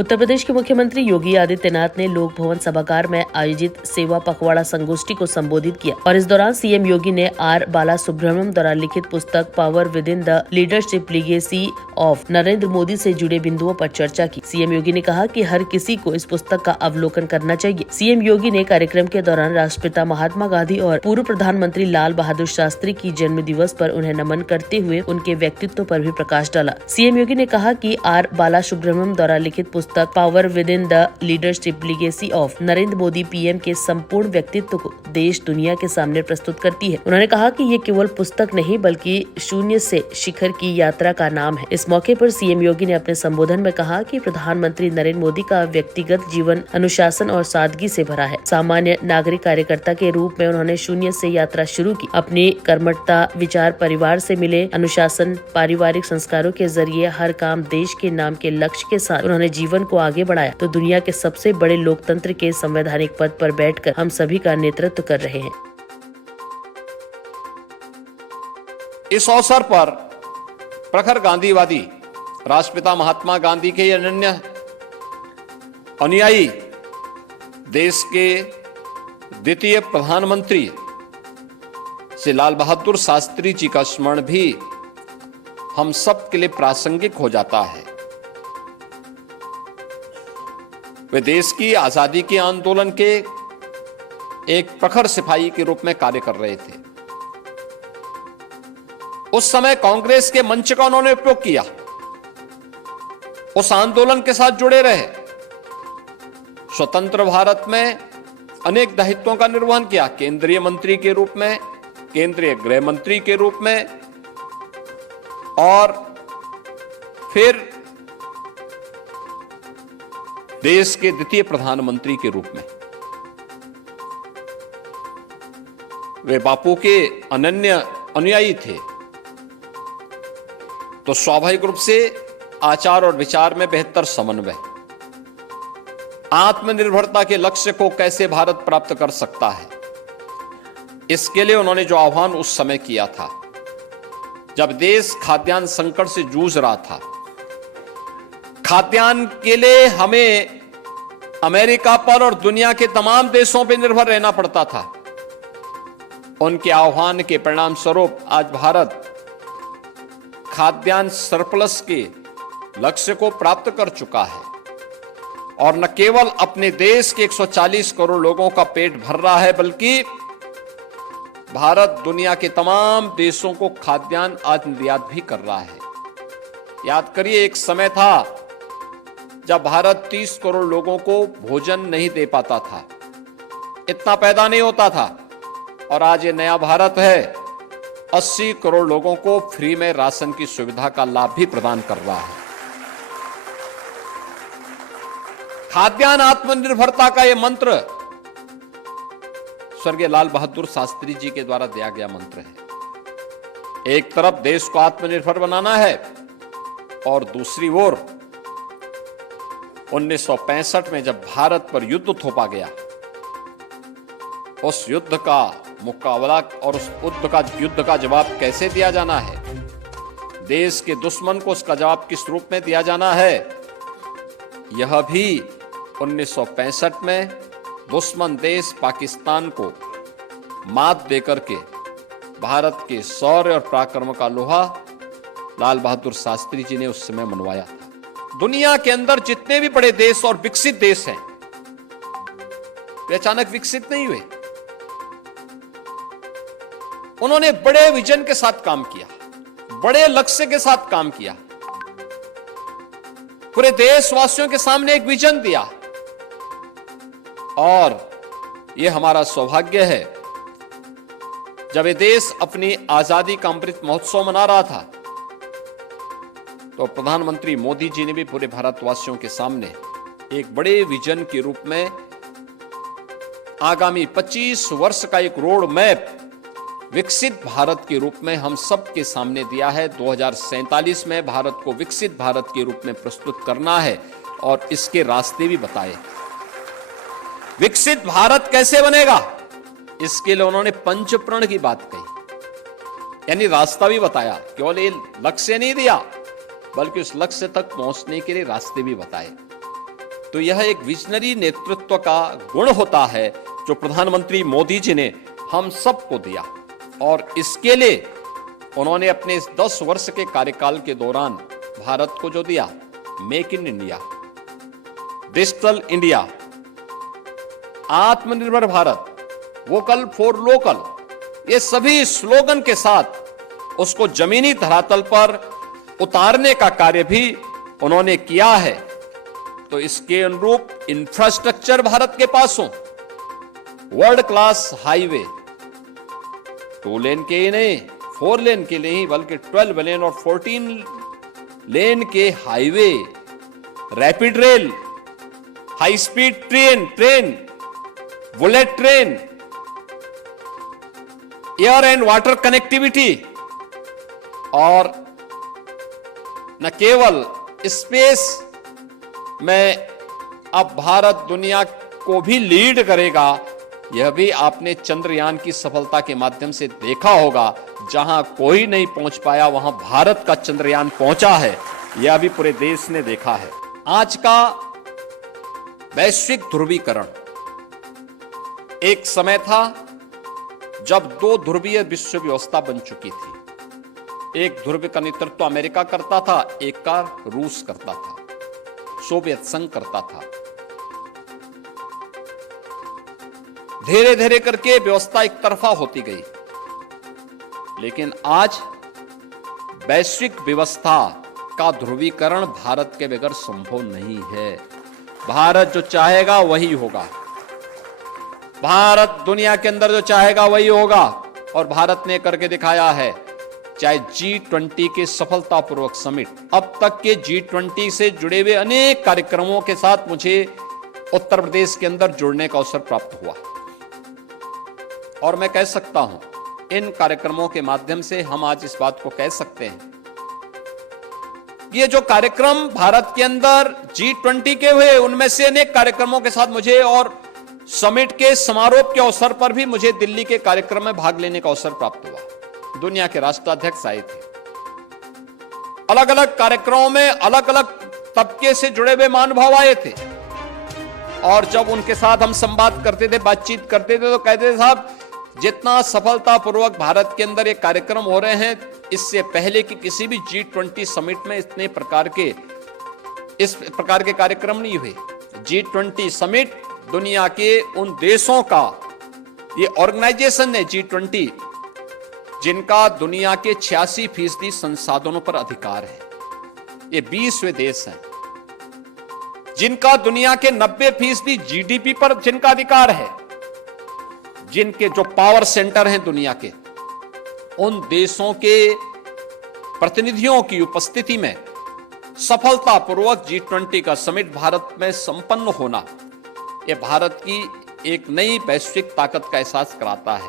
उत्तर प्रदेश के मुख्यमंत्री योगी आदित्यनाथ ने लोक भवन सभागार में आयोजित सेवा पखवाड़ा संगोष्ठी को संबोधित किया और इस दौरान सीएम योगी ने आर बाला सुब्रह्मण्यम द्वारा लिखित पुस्तक power with in the leadership legacy of Narendra Modi से जुड़े बिंदुओं पर चर्चा की। सीएम योगी ने कहा कि हर किसी को इस पुस्तक का अवलोकन करना चाहिए। सीएम योगी ने कार्यक्रम के दौरान राष्ट्रपिता महात्मा गांधी और पूर्व प्रधानमंत्री लाल बहादुर शास्त्री की जन्म दिवस पर उन्हें नमन करते हुए उनके व्यक्तित्व पर भी प्रकाश डाला। सीएम योगी ने कहा कि आर बाला सुब्रह्मण्यम द्वारा लिखित पुस्तक power with in the leadership legacy of Narendra Modi PM के संपूर्ण व्यक्तित्व को देश दुनिया के सामने प्रस्तुत करती है। उन्होंने कहा कि ये केवल पुस्तक नहीं बल्कि शून्य से शिखर की यात्रा का नाम है। इस मौके पर सीएम योगी ने अपने संबोधन में कहा कि प्रधानमंत्री नरेंद्र मोदी का व्यक्तिगत जीवन अनुशासन और सादगी से भरा है। सामान्य नागरिक कार्यकर्ता के रूप में उन्होंने शून्य से यात्रा शुरू की। अपनी कर्मठता, विचार, परिवार से मिले अनुशासन, पारिवारिक संस्कारों के जरिए हर काम देश के नाम के लक्ष्य के साथ उन्होंने जीवन को आगे बढ़ाया तो दुनिया के सबसे बड़े लोकतंत्र के संवैधानिक पद पर बैठकर हम सभी का नेतृत्व कर रहे हैं। इस अवसर पर प्रखर गांधीवादी राष्ट्रपिता महात्मा गांधी के अनन्य अनुयायी देश के द्वितीय प्रधानमंत्री श्री लाल बहादुर शास्त्री जी का स्मरण भी हम सब के लिए प्रासंगिक हो जाता है। वे देश की आजादी के आंदोलन के एक प्रखर सिपाही के रूप में कार्य कर रहे थे। उस समय कांग्रेस के मंच का उन्होंने उपयोग किया, उस आंदोलन के साथ जुड़े रहे, स्वतंत्र भारत में अनेक दायित्वों का निर्वहन किया, केंद्रीय मंत्री के रूप में, केंद्रीय गृह मंत्री के रूप में और फिर देश के द्वितीय प्रधानमंत्री के रूप में। वे बापू के अनन्य अनुयायी थे तो स्वाभाविक रूप से आचार और विचार में बेहतर समन्वय, आत्मनिर्भरता के लक्ष्य को कैसे भारत प्राप्त कर सकता है, इसके लिए उन्होंने जो आह्वान उस समय किया था जब देश खाद्यान्न संकट से जूझ रहा था। खाद्यान्न के लिए हमें अमेरिका पर और दुनिया के तमाम देशों पर निर्भर रहना पड़ता था। उनके आह्वान के परिणाम स्वरूप आज भारत खाद्यान्न सरप्लस के लक्ष्य को प्राप्त कर चुका है और न केवल अपने देश के 140 करोड़ लोगों का पेट भर रहा है बल्कि भारत दुनिया के तमाम देशों को खाद्यान्न आज निर्यात भी कर रहा है। याद करिए, एक समय था जब भारत 30 करोड़ लोगों को भोजन नहीं दे पाता था, इतना पैदा नहीं होता था और आज ये नया भारत है, 80 करोड़ लोगों को फ्री में राशन की सुविधा का लाभ भी प्रदान कर रहा है। खाद्यान्न आत्मनिर्भरता का यह मंत्र स्वर्गीय लाल बहादुर शास्त्री जी के द्वारा दिया गया मंत्र है। एक तरफ देश को आत्मनिर्भर बनाना है और दूसरी ओर 1965 में जब भारत पर युद्ध थोपा गया, उस युद्ध का मुकाबला और उस युद्ध का जवाब कैसे दिया जाना है, देश के दुश्मन को उसका जवाब किस रूप में दिया जाना है, यह भी 1965 में दुश्मन देश पाकिस्तान को मात देकर के भारत के शौर्य और पराक्रम का लोहा लाल बहादुर शास्त्री जी ने उस समय मनवाया था। दुनिया के अंदर जितने भी बड़े देश और विकसित देश हैं, वे अचानक विकसित नहीं हुए। उन्होंने बड़े विजन के साथ काम किया, बड़े लक्ष्य के साथ काम किया, पूरे देशवासियों के सामने एक विजन दिया और यह हमारा सौभाग्य है जब ये देश अपनी आजादी का अमृत महोत्सव मना रहा था तो प्रधानमंत्री मोदी जी ने भी पूरे भारतवासियों के सामने एक बड़े विजन के रूप में आगामी 25 वर्ष का एक रोड मैप विकसित भारत के रूप में हम सब के सामने दिया है। 2047 में भारत को विकसित भारत के रूप में प्रस्तुत करना है और इसके रास्ते भी बताए। विकसित भारत कैसे बनेगा, इसके लिए उन्होंने पंचप्रण की बात कही, यानी रास्ता भी बताया। केवल ये लक्ष्य नहीं दिया बल्कि उस लक्ष्य तक पहुंचने के लिए रास्ते भी बताए। तो यह एक विजनरी नेतृत्व का गुण होता है जो प्रधानमंत्री मोदी जी ने हम सबको दिया। और इसके लिए उन्होंने अपने इस 10 वर्ष के कार्यकाल के दौरान भारत को जो दिया, make in India, digital India, आत्मनिर्भर भारत, वोकल फॉर लोकल, ये सभी स्लोगन के साथ उसको जमीनी धरातल पर उतारने का कार्य भी उन्होंने किया है। तो इसके अनुरूप इंफ्रास्ट्रक्चर भारत के पास हो, वर्ल्ड क्लास हाईवे, 2 लेन के ही नहीं, 4 लेन के नहीं, बल्कि 12 लेन और 14 लेन के highway, rapid rail, high speed train, bullet train, air and water connectivity, और न केवल स्पेस में अब भारत दुनिया को भी लीड करेगा, यह भी आपने चंद्रयान की सफलता के माध्यम से देखा होगा। जहां कोई नहीं पहुंच पाया वहां भारत का चंद्रयान पहुंचा है, यह भी पूरे देश ने देखा है। आज का वैश्विक ध्रुवीकरण, एक समय था जब 2 ध्रुवीय विश्व व्यवस्था बन चुकी थी। एक ध्रुव का नेतृत्व अमेरिका करता था, एक का रूस करता था, सोवियत संघ करता था। धीरे धीरे करके व्यवस्था एक तरफा होती गई, लेकिन आज वैश्विक व्यवस्था का ध्रुवीकरण भारत के बगैर संभव नहीं है। भारत जो चाहेगा वही होगा, भारत दुनिया के अंदर जो चाहेगा वही होगा, और भारत ने करके दिखाया है। चाहे G20 के सफलतापूर्वक समिट, अब तक के G20 से जुड़े हुए अनेक कार्यक्रमों के साथ मुझे उत्तर प्रदेश के अंदर जुड़ने का अवसर प्राप्त हुआ, और मैं कह सकता हूं इन कार्यक्रमों के माध्यम से हम आज इस बात को कह सकते हैं, ये जो कार्यक्रम भारत के अंदर G20 के हुए, उनमें से अनेक कार्यक्रमों के साथ मुझे, और समिट के समारोह के अवसर पर भी मुझे दिल्ली के कार्यक्रम में भाग लेने का अवसर प्राप्त हुआ। दुनिया के राष्ट्राध्यक्ष आए थे, अलग अलग कार्यक्रमों में अलग अलग तबके से जुड़े हुए महानुभाव आए थे, और जब उनके साथ हम संवाद करते थे, बातचीत करते थे, तो कहते थे साहब जितना सफलतापूर्वक भारत के अंदर ये कार्यक्रम हो रहे हैं, इससे पहले कि किसी भी G20 समिट में इस प्रकार के कार्यक्रम नहीं हुए। G20 समिट दुनिया के उन देशों का ये ऑर्गेनाइजेशन है G20, जिनका दुनिया के 86% संसाधनों पर अधिकार है। ये 20वें देश हैं जिनका दुनिया के 90% GDP पर जिनका अधिकार है, जिनके जो पावर सेंटर हैं दुनिया के, उन देशों के प्रतिनिधियों की उपस्थिति में सफलतापूर्वक G20 का समिट भारत में संपन्न होना, यह भारत की एक नई वैश्विक ताकत का एहसास कराता है।